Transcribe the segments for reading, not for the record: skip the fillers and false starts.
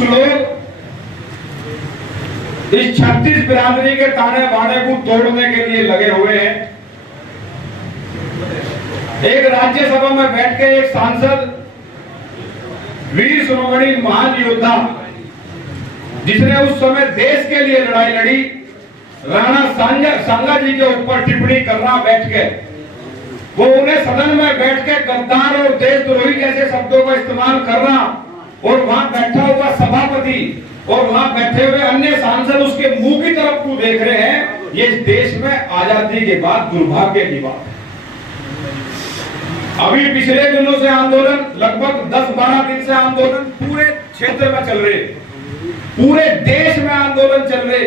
कुछ लोग इस 36 बिरादरी के ताने बाने को तोड़ने के लिए लगे हुए हैं। एक राज्यसभा में बैठ के एक सांसद वीर शिरोमणि महान योद्धा जिसने उस समय देश के लिए लड़ाई लड़ी, राणा सांगा जी के ऊपर टिप्पणी कर रहा बैठ के, वो उन्हें सदन में बैठ के गद्दार और देशद्रोही जैसे शब्दों का इस्तेमाल कर रहा, और वहां बैठा हुआ सभापति और वहां बैठे हुए अन्य सांसद उसके मुंह की तरफ को देख रहे हैं। ये इस देश में आजादी के बाद दुर्भाग्य की बात है। अभी पिछले दिनों से आंदोलन, लगभग 10-12 दिन से आंदोलन पूरे क्षेत्र में चल रहे, पूरे देश में आंदोलन चल रहे।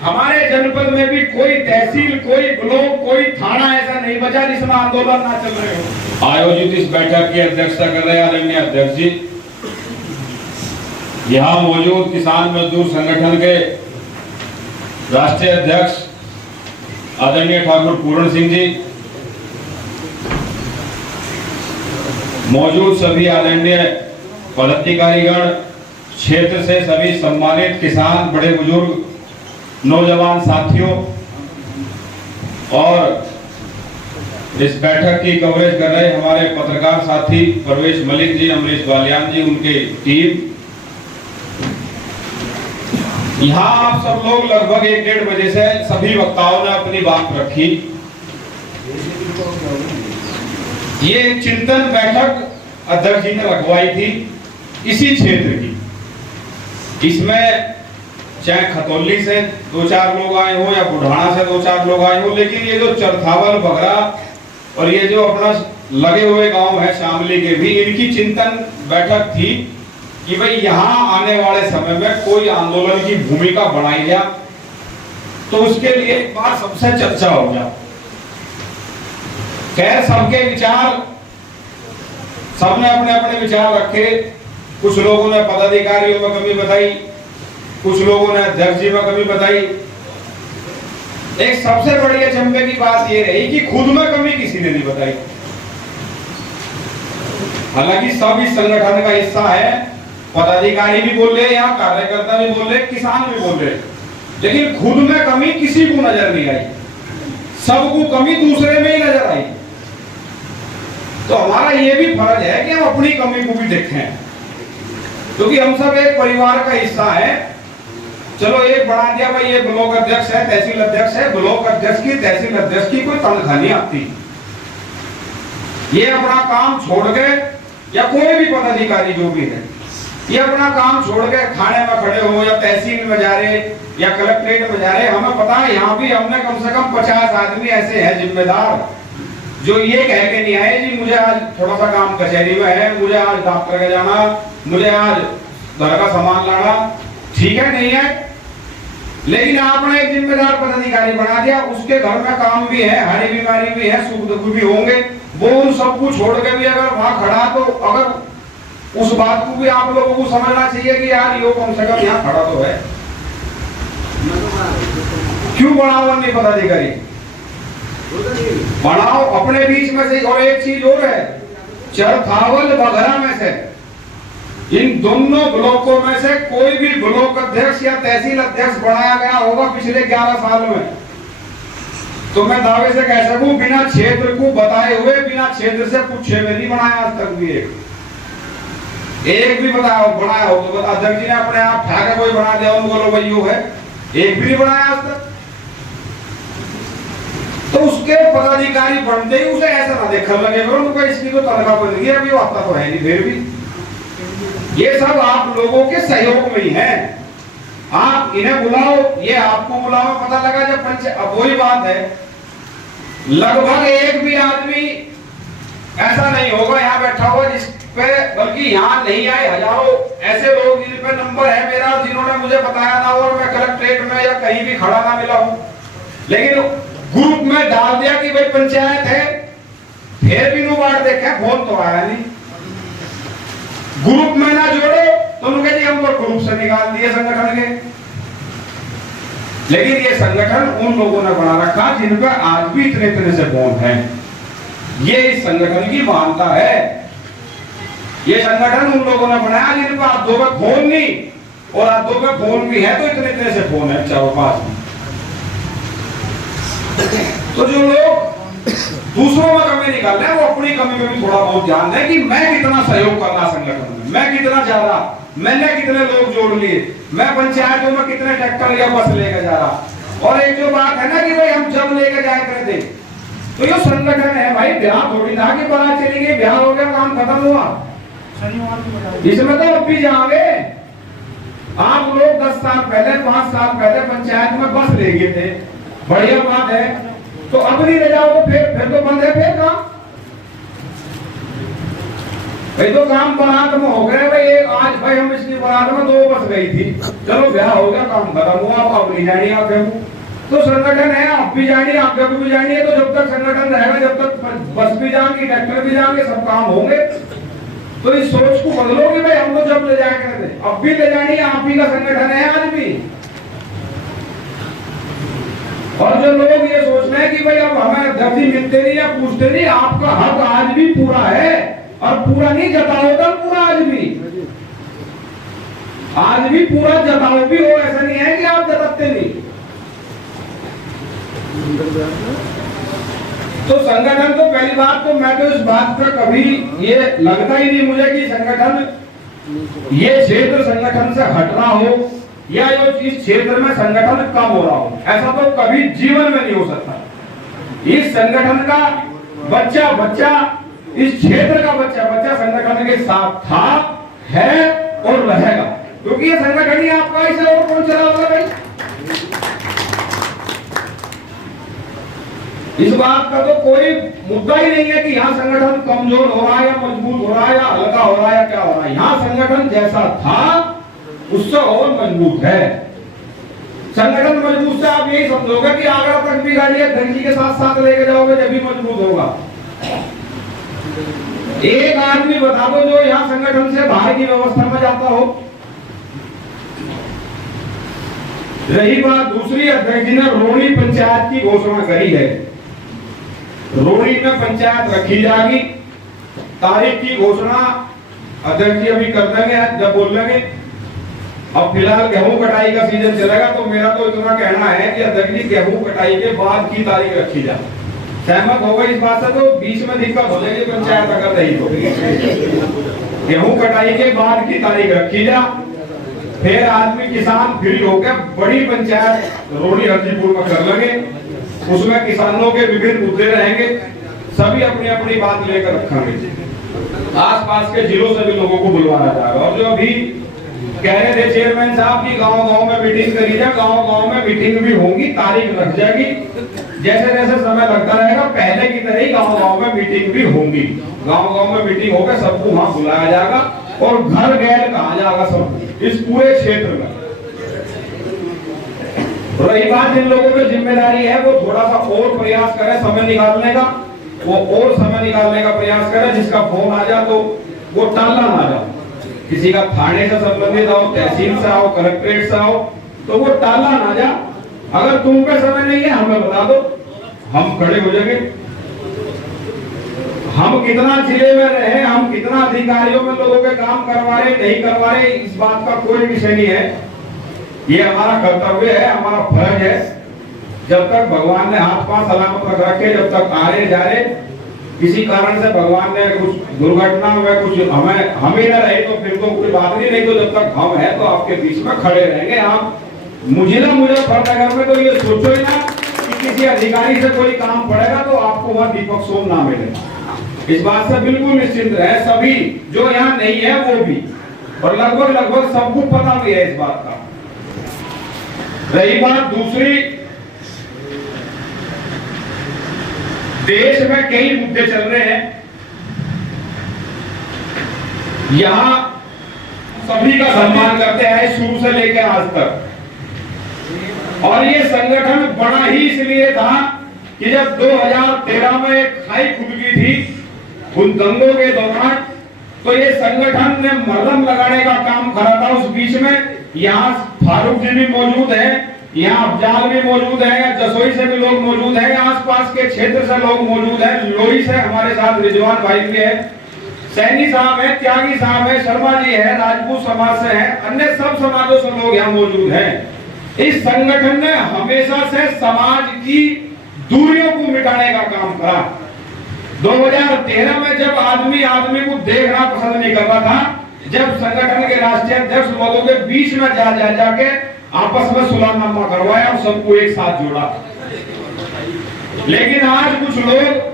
हमारे जनपद में भी कोई तहसील, कोई ब्लॉक, कोई थाना ऐसा नहीं बचा जिसमें आंदोलन ना चल रहे हो। आयोजित इस बैठक की अध्यक्षता कर रहे आदरणीय अध्यक्ष जी, यहाँ मौजूद किसान मजदूर संगठन के राष्ट्रीय अध्यक्ष आदरणीय ठाकुर पूर्ण सिंह जी, मौजूद सभी आदरणीय पदाधिकारीगण, क्षेत्र से सभी सम्मानित किसान, बड़े बुजुर्ग, नौजवान साथियों, और इस बैठक की कवरेज कर रहे हमारे पत्रकार साथी परवेश मलिक जी, अमरीश बालियान जी, उनकी टीम। यहाँ आप सब लोग लगभग 1-1.5 बजे से सभी वक्ताओं ने अपनी बात रखी। ये चिंतन बैठक अध्यक्ष जी ने रखवाई थी इसी क्षेत्र की। इसमें चाहे खतौली से 2-4 लोग आए हो या बुढ़ाना से 2-4 लोग आए हो, लेकिन ये जो चरथावल, बगरा और ये जो अपना लगे हुए गांव है शामली के भी, इनकी चिंतन बैठक थी कि भाई यहाँ आने वाले समय में कोई आंदोलन की भूमिका बनाई जाए, तो उसके लिए एक बार सबसे चर्चा हो जाए। खैर, सबके विचार, सबने अपने अपने विचार रखे। कुछ लोगों ने पदाधिकारियों में कमी बताई, कुछ लोगों ने अध्यक्ष जी में कमी बताई। एक सबसे बड़ी अचंभे की बात यह रही कि खुद में कमी किसी ने नहीं बताई। हालांकि सब इस संगठन का हिस्सा है, पदाधिकारी भी बोल रहे, यहाँ कार्यकर्ता भी बोल रहे, किसान भी बोल रहे, लेकिन खुद में कमी किसी को नजर नहीं आई। सबको कमी दूसरे में ही नजर आई। तो हमारा ये भी फर्ज है कि हम अपनी कमी को भी देखें, क्योंकि हम सब एक परिवार का हिस्सा है। चलो एक बना दिया भाई, ये ब्लॉक अध्यक्ष है, तहसील अध्यक्ष है, ब्लॉक अध्यक्ष की, तहसील अध्यक्ष की कोई तनख्वाह नहीं आती। ये अपना काम छोड़ के, या कोई भी पदाधिकारी जो भी है, ये अपना काम छोड़ के थाने में खड़े हो या तहसील में जा रहे या कलेक्ट्रेट में जा रहे। हमें पता है यहाँ भी हमने कम से कम 50 आदमी ऐसे हैं जिम्मेदार, जो ये कह के नहीं आए जी मुझे आज थोड़ा सा काम कचहरी में है, मुझे आज डॉक्टर के जाना, मुझे आज घर का सामान लाना। ठीक है, नहीं है, लेकिन आपने एक जिम्मेदार पदाधिकारी बना दिया, उसके घर में काम भी है, हरी बीमारी भी है, सुख दुख भी होंगे, वो उन सबको छोड़ के भी अगर वहां खड़ा, तो अगर उस बात को भी आप लोगों को समझना चाहिए कि यार यो कम से कम यहाँ खड़ा तो है। क्यों बनाओ अन्य पदाधिकारी? बनाओ अपने बीच में से। और एक चीज और है, चरथावल बघरा में से, इन दोनों ब्लॉकों में से कोई भी ब्लॉक अध्यक्ष या तहसील अध्यक्ष बनाया गया होगा पिछले 11 साल में, तो मैं दावे से कह सकूं बिना क्षेत्र को बताए हुए, बिना क्षेत्र से पूछे में नहीं बनाया आज तक भी। एक भी बनाया हो तो अध्यक्ष जी ने अपने आप ठाके कोई बना दिया, उनको बोलो भाई यो है, एक भी नहीं बनाया आज तक। तो उसके पदाधिकारी बनते ही उसे ऐसा ना देखने लगे करो इसकी तो तनख्वाह बन गई, अभी वो आता तो है नहीं। फिर भी ये सब आप लोगों के सहयोग में ही है। आप इन्हें बुलाओ, ये आपको बुलाओ, पता लगा जब अब वही बात है, लगभग एक भी आदमी ऐसा नहीं होगा यहाँ बैठा हुआ जिस पे, बल्कि यहाँ नहीं आए हजारों ऐसे लोग जिन पे नंबर है मेरा, जिन्होंने मुझे बताया था और मैं कलेक्ट्रेट में या कहीं भी खड़ा ना मिला हूँ, लेकिन ग्रुप में डाल दिया कि भाई पंचायत है, फिर भी नो बार देखा, फोन तो आया नहीं। ग्रुप में ना जोड़ो तो उन्होंने जी हम तो ग्रुप से निकाल दिए संगठन के। लेकिन ये संगठन उन लोगों ने बना रखा जिन पर आज भी इतने इतने से बॉन्ड हैं। ये इस संगठन की मान्यता है। ये संगठन उन लोगों ने बनाया जिनको हाथों में फोन नहीं, और हाथों में फोन भी है तो इतने इतने से फोन है चारों पास में। तो जो लोग दूसरों में कमी निकाल रहे हैं वो अपनी कमी में भी थोड़ा बहुत ध्यान दें कि मैं कितना सहयोग कर रहा संगठन में, मैं कितना जा रहा, मैंने कितने लोग जोड़ लिए, मैं पंचायतों में कितने ट्रैक्टर या बस लेकर जा रहा। और एक जो बात है ना कि भाई हम जब लेकर जाया करते, तो ये संगठन है भाई, ब्याह थोड़ी ना कि बारात चली गई, ब्याह हो गया, काम खत्म हुआ, इसमें तो अब भी जाओगे। आप लोग 10 साल पहले 5 साल पहले पंचायत में बस ले गए थे, बढ़िया बात है, तो अब नहीं ले जाओ तो फिर तो बंद है, फिर काम भाई, तो काम बारात में हो गए भाई। आज भाई हम इसकी बारात में 2 बस गई थी, चलो ब्याह हो गया, काम खत्म हुआ, अब नहीं जानी आप। तो संगठन है, आप भी जानिए, आप जब भी जानिए, तो जब तक संगठन रहेगा, जब तक बस भी जाएंगे, ट्रैक्टर भी जाएंगे, सब काम होंगे। तो इस सोच को बदलो कि भाई हम तो जब ले जाया करते, अब भी ले जानी, आप ही का संगठन है आज भी। और जो लोग ये सोच रहे हैं कि भाई अब हमें दर्जी मिलते नहीं या पूछते नहीं, आपका हक आज भी पूरा है, और पूरा नहीं जताओ तो पूरा आज भी पूरा जताओ भी हो, ऐसा नहीं है कि आप जताते नहीं। तो संगठन तो पहली बात तो मैं तो इस बात पर कभी ये लगता ही नहीं मुझे कि संगठन, ये क्षेत्र संगठन से हट रहा हो, या इस क्षेत्र में संगठन कम हो रहा हो, ऐसा तो कभी जीवन में नहीं हो सकता। इस संगठन का बच्चा इस क्षेत्र का बच्चा संगठन के साथ था, है और रहेगा, क्योंकि ये संगठन ही आपका, इसे और कौन चलाएगा भाई। इस बात का तो कोई मुद्दा ही नहीं है कि यहाँ संगठन कमजोर हो रहा है या मजबूत हो रहा है या हल्का हो रहा है या क्या हो रहा है। यहाँ संगठन जैसा था उससे और मजबूत है। संगठन मजबूत से आप यही समझोगे कि आगरा तक भी गाड़ी धनजी के साथ साथ लेके जाओगे जब भी मजबूत होगा। एक आदमी बता दो जो यहाँ संगठन से बाहर की व्यवस्था में जाता हो। रही बात दूसरी, अध्यक्ष जी ने रोणी पंचायत की घोषणा करी है। रोणी में पंचायत रखी जाएगी, तारीख की घोषणा अध्यक्ष जी अभी कर देंगे जब बोल लेंगे। अब फिलहाल गेहूं कटाई का सीजन चलेगा, तो मेरा तो इतना कहना है कि अध्यक्ष जी गेहूं कटाई के बाद की तारीख रखी जाए। सहमत हो गए इस बात से? तो बीच में दिक्कत हो जाएगी पंचायत अगर नहीं तो गेहूं कटाई के बाद की तारीख रखी जा, फिर आदमी किसान फ्री होकर बड़ी पंचायत रोणी हरजीपुर में कर लगे। उसमें किसानों के विभिन्न मुद्दे रहेंगे, सभी अपनी अपनी बात लेकर रखेंगे। आसपास के जिलों से भी लोगों को बुलवाया जाएगा। और जो अभी कह रहे थे चेयरमैन साहब की गांव-गांव में मीटिंग करी जाए, गांव-गांव में मीटिंग भी होगी, तारीख रख जाएगी। जैसे जैसे समय लगता रहेगा पहले की तरह ही गांव-गांव में मीटिंग भी होंगी। गांव-गांव में मीटिंग होकर सबको वहां बुलाया जाएगा और घर गैर कहा जाएगा सब इस पूरे क्षेत्र में। रही बात जिन लोगों की जिम्मेदारी है वो थोड़ा सा और प्रयास करें समय निकालने का, वो और समय निकालने का प्रयास करें। जिसका फोन आ जाए तो वो टालना ना जाए, किसी का थाने से संबंधित आओ, तहसील से आओ, कलेक्ट्रेट से आओ, तो वो टालना ना जा। अगर तुम पे समय नहीं है हमें बता दो, हम खड़े हो जाएंगे। हम कितना जिले में रहे, हम कितना अधिकारियों में लोगों के काम करवा रहे नहीं करवा रहे, इस बात का कोई विषय नहीं है। ये हमारा कर्तव्य है, हमारा फर्ज है। जब तक भगवान ने हाथ पांव सलामत रख रखे, जब तक आ रहे जा रहे, किसी कारण से भगवान ने कुछ दुर्घटना में कुछ हम ही न रहे तो फिर तो कोई बात नहीं तो जब तक हम है तो आपके बीच में खड़े रहेंगे। आप मुजफ्फरनगर में तो ये सोचो ही ना कि किसी अधिकारी से कोई काम पड़ेगा तो आपको वहाँ दीपक सोम ना मिले। इस बात से बिल्कुल निश्चिंत रहे सभी जो यहाँ नहीं है वो भी, और लगभग सबको पता भी है इस बात का। रही बात दूसरी, देश में कई मुद्दे चल रहे हैं, यहां सभी का सम्मान करते हैं शुरू से लेकर आज तक। और ये संगठन बड़ा ही इसलिए था कि जब 2013 में एक खाई खुद की थी उन दंगों के दौरान, तो ये संगठन ने मरहम लगाने का काम करा था। उस बीच में यहाँ फारूक जी भी मौजूद है, यहाँ अफजाल भी मौजूद है, जसोई से भी लोग मौजूद हैं, आसपास के क्षेत्र से लोग मौजूद हैं, लोही से हमारे साथ रिजवान भाई भी है, सैनी साहब है, त्यागी साहब है, शर्मा जी है, राजपूत समाज से हैं, अन्य सब समाजों से लोग यहाँ मौजूद हैं। इस संगठन ने हमेशा से समाज की दूरियों को मिटाने का काम करा। 2013 में जब आदमी को देखना पसंद नहीं कर रहा था, जब संगठन के राष्ट्रीय अध्यक्ष लोगों के बीच में जाके आपस में सुलहनामा करवाया और सबको एक साथ जोड़ा। लेकिन आज कुछ लोग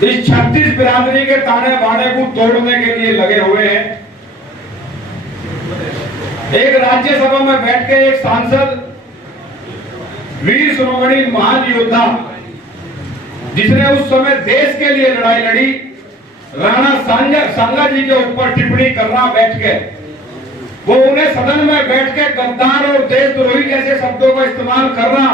इस 36 बिरादरी के ताने बाने को तोड़ने के लिए लगे हुए हैं। एक राज्यसभा में बैठ के एक सांसद, वीर शिरोमणि महान योद्धा जिसने उस समय देश के लिए लड़ाई लड़ी, राणा सांगा जी के ऊपर टिप्पणी कर रहा बैठ के, वो उन्हें सदन में बैठ के गद्दार और देशद्रोही जैसे शब्दों का इस्तेमाल कर रहा,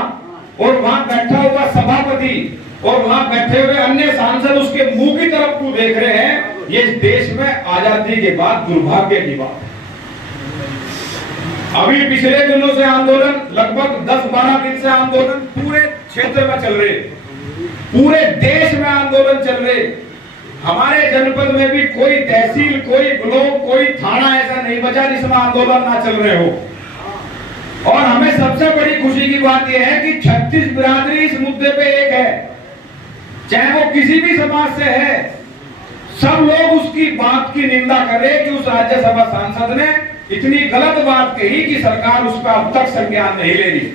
और वहां बैठा हुआ सभापति और वहां बैठे हुए अन्य सांसद उसके मुंह की तरफ को देख रहे हैं। ये देश में आजादी के बाद दुर्भाग्य की बात है। अभी पिछले दिनों से आंदोलन, लगभग 10-12 दिन से आंदोलन पूरे क्षेत्र में चल रहे, पूरे देश में आंदोलन चल रहे। हमारे जनपद में भी कोई तहसील, कोई ब्लॉक, कोई थाना ऐसा नहीं बचा जिसमें आंदोलन ना चल रहे हो। और हमें सबसे बड़ी खुशी की बात यह है कि 36 बिरादरी इस मुद्दे पे एक है, चाहे वो किसी भी समाज से है। सब लोग उसकी बात की निंदा कर रहे कि उस राज्यसभा सांसद ने इतनी गलत बात कही कि सरकार उसका अब तक संज्ञान नहीं ले रही।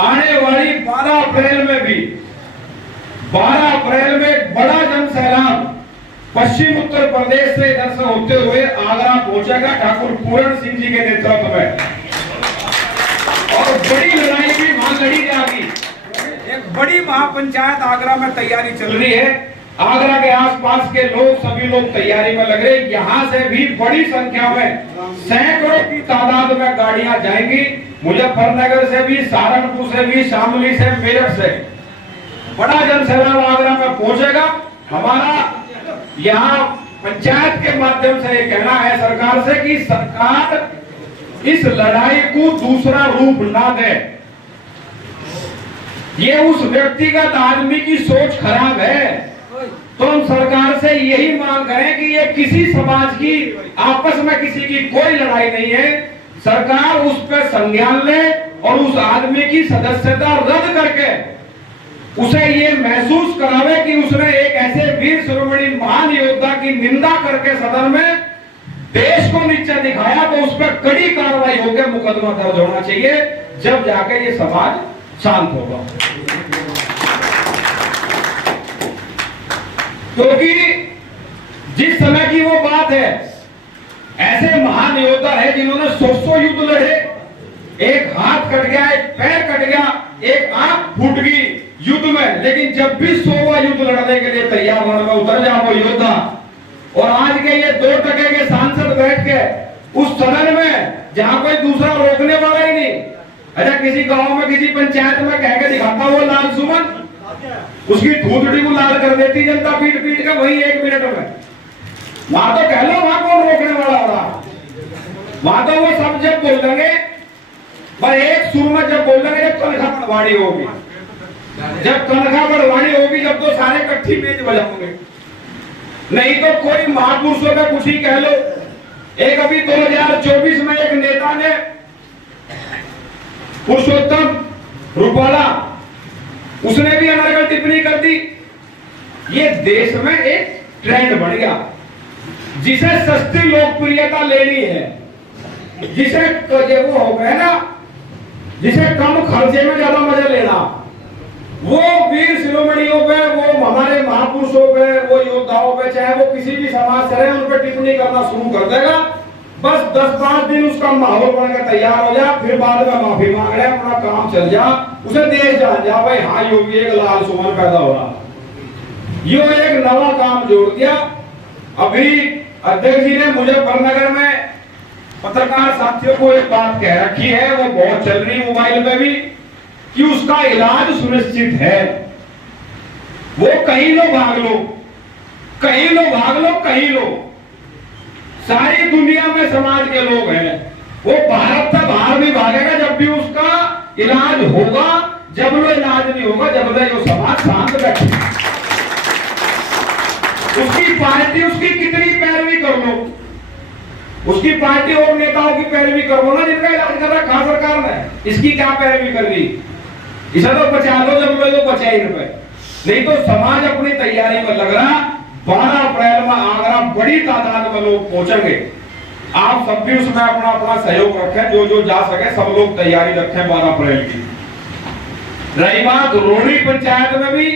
आने वाली 12 अप्रैल में भी 12 अप्रैल में एक बड़ा जन सैलाब पश्चिम उत्तर प्रदेश से इधर से होते हुए आगरा पहुंचेगा ठाकुर पूरण सिंह जी के नेतृत्व में, और बड़ी लड़ाई भी वहां लड़ी जाएगी। एक बड़ी महापंचायत आगरा में तैयारी चल रही है। आगरा के आसपास के लोग, सभी लोग तैयारी में लग रहे। यहाँ से भी बड़ी संख्या में, सैकड़ों की तादाद में गाड़ियां जाएंगी। मुजफ्फरनगर से भी, सहारनपुर से भी, शामली से, मेरठ से बड़ा जन सैलाब आगरा में पहुंचेगा। हमारा यहाँ पंचायत के माध्यम से ये कहना है सरकार से कि सरकार इस लड़ाई को दूसरा रूप ना दे। ये उस व्यक्तिगत आदमी की सोच खराब है, तो हम सरकार से यही मांग करें कि ये किसी समाज की, आपस में किसी की कोई लड़ाई नहीं है। सरकार उस पर संज्ञान ले और उस आदमी की सदस्यता रद्द करके उसे ये महसूस करावे कि उसने एक ऐसे वीर शिरोमणि महान योद्धा की निंदा करके सदन में देश को नीचे दिखाया, तो उस पर कड़ी कार्रवाई होकर मुकदमा दर्ज होना चाहिए। जब जाके ये समाज शांत होगा। क्योंकि जिस समय की वो बात है, ऐसे महान योद्धा है जिन्होंने 100 युद्ध लड़े, एक हाथ कट गया, एक पैर कट गया, एक आंख फूट गई युद्ध में, लेकिन जब भी 100वां युद्ध लड़ने के लिए तैयार होने में उतर जा वो योद्धा। और आज के ये 2 टके के सांसद बैठ के उस सदन में जहां कोई दूसरा रोकने वाला ही नहीं। अच्छा, किसी गांव में, किसी पंचायत में कह के दिखाता वो लाल सुमन, उसकी धूतड़ी को लाल कर देती जनता पीट पीट के वही 1 मिनट में। वहां तो कह लो, वहां कौन रोकने वाला हो रहा? वहां तो वो सब जब बोलेंगे, पर एक सुर में जब बोलेंगे, जब तनख्वाह बढ़वानी होगी, जब तनख्वाह बढ़वानी होगी, जब तो सारे इकट्ठी मेज बजाओगे। नहीं तो कोई महापुरुषों का कुछ ही कह लो। एक अभी 2024 में एक नेता ने, पुरुषोत्तम रूपाला, उसने भी अनर्गल टिप्पणी कर दी। ये देश में एक ट्रेंड बढ़ गया, जिसे सस्ती लोकप्रियता लेनी है, जिसे वो हो गया ना, जिसे कम खर्चे में ज्यादा मजा लेना, वो वीर शिरोमणियों पे, वो हमारे महापुरुषों पे, वो योद्धाओं पे, चाहे वो किसी भी समाज से रहे, उन पर टिप्पणी करना शुरू कर देगा। बस 10-5 दिन उसका माहौल बनकर तैयार हो जा, फिर बाद में माफी मांग रहे, अपना काम चल जा, उसे देश जान जा भाई हाँ योगी एक लाल सुमन पैदा हो रहा। यो एक नवा काम जोड़ दिया। अभी अध्यक्ष जी ने मुजफ्फरनगर में पत्रकार साथियों को एक बात कह रखी है, वो बहुत चल रही मोबाइल में भी, कि उसका इलाज सुनिश्चित है। वो कहीं लो भाग लो, कहीं लो भाग लो, कहीं लो, सारी दुनिया में समाज के लोग हैं। वो भारत से बाहर भी भागेगा जब भी उसका इलाज होगा। जब लो इलाज नहीं होगा, जब लो समाज शांत बैठे। उसकी पार्टी उसकी कितनी पैरवी कर लो, उसकी पार्टी और नेताओं की पैरवी कर लो ना, जिनका इलाज कर रहा है सरकार ने, इसकी क्या पैरवी कर रही? इसे तो बचा लो जब लोग बचा ही रुपए, नहीं तो समाज अपनी तैयारी में लग रहा। 12 अप्रैल में आगरा बड़ी तादाद में लोग पहुंचेंगे। आप सब भी उसमें अपना अपना सहयोग रखें, जो जो जा सके सब लोग तैयारी रखें 12 अप्रैल की। रही बात रोड़ी पंचायत में भी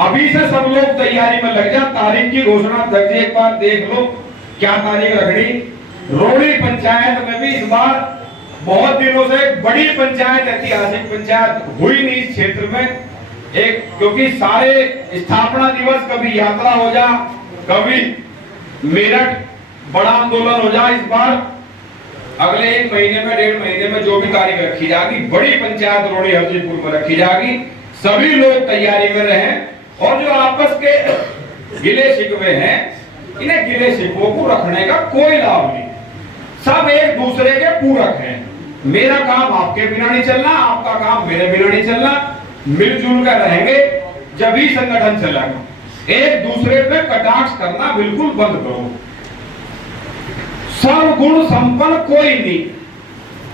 अभी से सब लोग तैयारी में लग जा। तारीख की घोषणा दर्ज एक बार देख लो क्या तारीख रखनी। रोड़ी पंचायत में भी इस बार बहुत दिनों से एक बड़ी पंचायत, ऐतिहासिक पंचायत हुई नहीं इस क्षेत्र में, एक क्योंकि सारे स्थापना दिवस कभी यात्रा हो जा, कभी मेरठ बड़ा आंदोलन हो जाए। इस बार अगले 1 महीने में 1.5 महीने में जो भी तारीख रखी जाएगी, बड़ी पंचायत रोड़ी हरजीपुर में रखी जाएगी। सभी लोग तैयारी में रहें, और जो आपस के गिले शिकवे हैं, इन्हें गिले शिकवों को रखने का कोई लाभ नहीं। सब एक दूसरे के पूरक हैं। मेरा काम आपके बिना नहीं चलना, आपका काम मेरे बिना नहीं चलना। मिलजुल कर रहेंगे जब ही संगठन चलेगा। एक दूसरे पे कटाक्ष करना बिल्कुल बंद करो। सर्वगुण संपन्न कोई नहीं,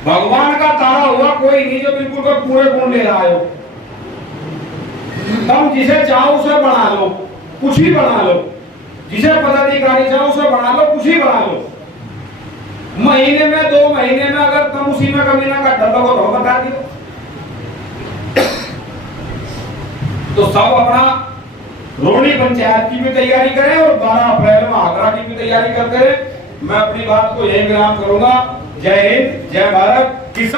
भगवान का तारा हुआ कोई नहीं जो बिल्कुल का पूरे गुण ले रहा हो। तुम जिसे चाहो उसे बना लो, कुछ भी बना लो, जिसे पदाधिकारी चाहो उसे बना लो, कुछ भी बना लो। महीने में 2 महीने में अगर तुम उसी में कमी ना कर डर लगो तो बता दियो। तो सब अपना रोड़ी पंचायत की भी तैयारी करें और 12 अप्रैल में आगरा की भी तैयारी करते रहे। मैं अपनी बात को यही विराम करूंगा। जय हिंद, जय भारत।